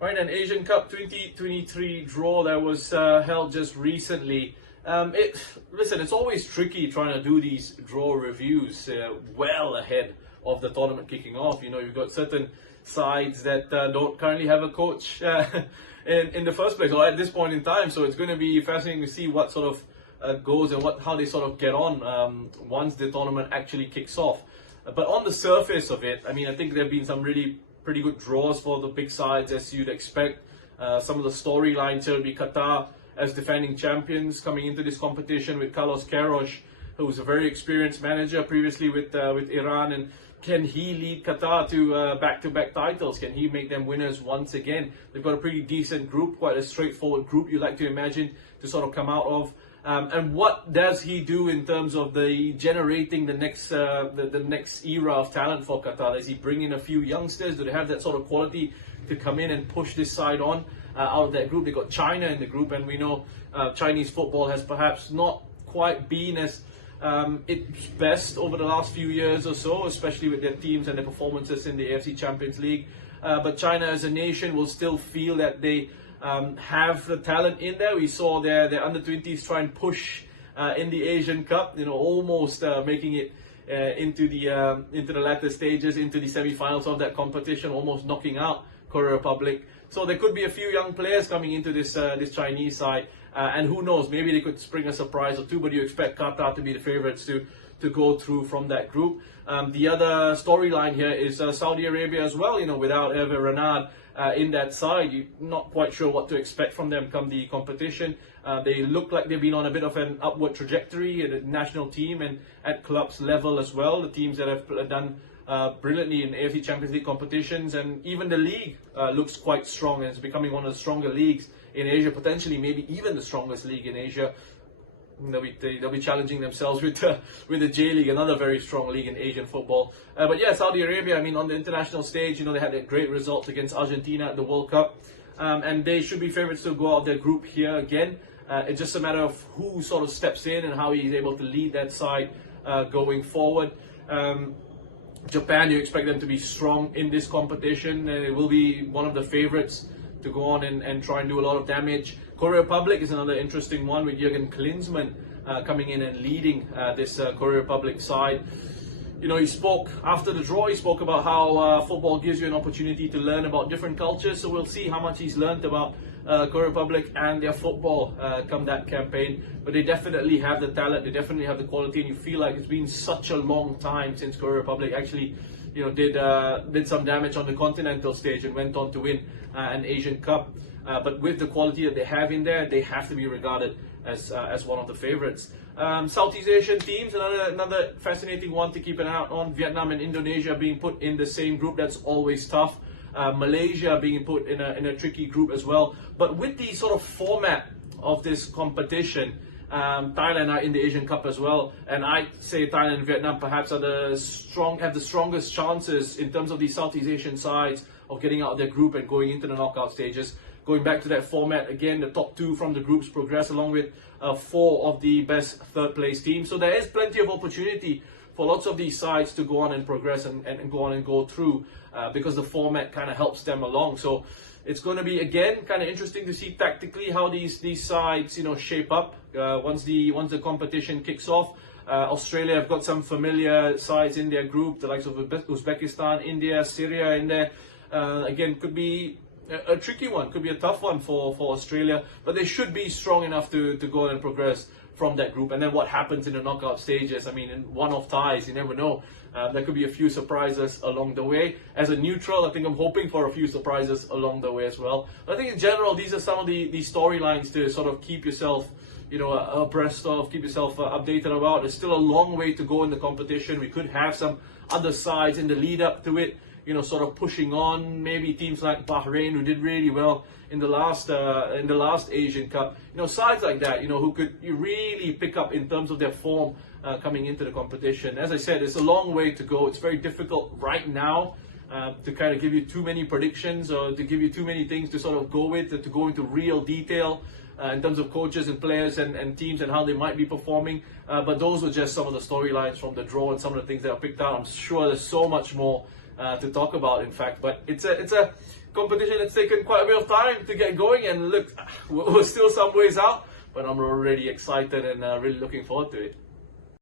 Right, an Asian Cup 2023 draw that was held just recently. Listen, it's always tricky trying to do these draw reviews well ahead of the tournament kicking off. You know, you've got certain sides that don't currently have a coach in the first place, or at this point in time. So it's going to be fascinating to see what sort of goes and how they sort of get on once the tournament actually kicks off. But on the surface of it, I mean, I think there have been some really pretty good draws for the big sides, as you'd expect. Some of the storylines here will be Qatar as defending champions coming into this competition with Carlos Queiroz, who's a very experienced manager previously with Iran. And can he lead Qatar to back-to-back titles? Can he make them winners once again? They've got a pretty decent group, quite a straightforward group you like to imagine to sort of come out of. And what does he do in terms of the generating the next era of talent for Qatar? Does he bring in a few youngsters? Do they have that sort of quality to come in and push this side on out of that group? They got China in the group, and we know Chinese football has perhaps not quite been as its best over the last few years or so, especially with their teams and their performances in the AFC Champions League. But China as a nation will still feel that they have the talent in there. We saw their under-20s try and push in the Asian Cup, you know, almost making it into the latter stages, into the semi-finals of that competition, almost knocking out Korea Republic. So there could be a few young players coming into this Chinese side, and who knows, maybe they could spring a surprise or two. But you expect Qatar to be the favourites to go through from that group. The other storyline here is Saudi Arabia as well. You know, without Hervé Renard in that side, you're not quite sure what to expect from them come the competition. They look like they've been on a bit of an upward trajectory at the national team and at clubs level as well. The teams that have done brilliantly in AFC Champions League competitions, and even the league looks quite strong, and it's becoming one of the stronger leagues in Asia, potentially maybe even the strongest league in Asia. They'll be challenging themselves with the J League, another very strong league in Asian football. But yeah, Saudi Arabia, I mean, on the international stage, you know, they had a great result against Argentina at the World Cup, and they should be favourites to go out of their group here again. It's just a matter of who sort of steps in and how he's able to lead that side going forward. Japan, you expect them to be strong in this competition. It will be one of the favourites to go on and try and do a lot of damage. Korea Republic is another interesting one, with Jürgen Klinsmann coming in and leading this Korea Republic side. You know, he spoke after the draw. He spoke about how football gives you an opportunity to learn about different cultures. So we'll see how much he's learned about Korea Republic and their football come that campaign. But they definitely have the talent. They definitely have the quality, and you feel like it's been such a long time since Korea Republic actually, you know, did some damage on the continental stage and went on to win an Asian Cup. But with the quality that they have in there, they have to be regarded as one of the favourites. Southeast Asian teams, another fascinating one to keep an eye out on. Vietnam and Indonesia being put in the same group, that's always tough. Malaysia being put in a tricky group as well. But with the sort of format of this competition, Thailand are in the Asian Cup as well, and I say Thailand and Vietnam perhaps have the strongest chances in terms of the Southeast Asian sides of getting out of their group and going into the knockout stages. Going back to that format again, the top two from the groups progress along with 4 of the best third place teams. So there is plenty of opportunity for lots of these sides to go on and progress and go on and go through because the format kind of helps them along. So it's going to be, again, kind of interesting to see tactically how these sides, you know, shape up once the competition kicks off. Australia have got some familiar sides in their group, the likes of Uzbekistan, India, Syria in there. Again, could be a tricky one, could be a tough one for Australia, but they should be strong enough to go and progress from that group. And then what happens in the knockout stages, I mean, in one-off ties, you never know. There could be a few surprises along the way. As a neutral, I think I'm hoping for a few surprises along the way as well. But I think in general, these are some of the storylines to sort of keep yourself, you know, abreast of, keep yourself updated about. There's still a long way to go in the competition. We could have some other sides in the lead up to it, you know, sort of pushing on. Maybe teams like Bahrain, who did really well in the last Asian Cup. You know, sides like that, you know, who could really pick up in terms of their form coming into the competition. As I said, it's a long way to go. It's very difficult right now to kind of give you too many predictions or to give you too many things to sort of go with, to go into real detail in terms of coaches and players and teams and how they might be performing. But those were just some of the storylines from the draw and some of the things that are picked out. I'm sure there's so much more to talk about, in fact. But it's a competition that's taken quite a bit of time to get going, and look, we're still some ways out, but I'm already excited and really looking forward to it.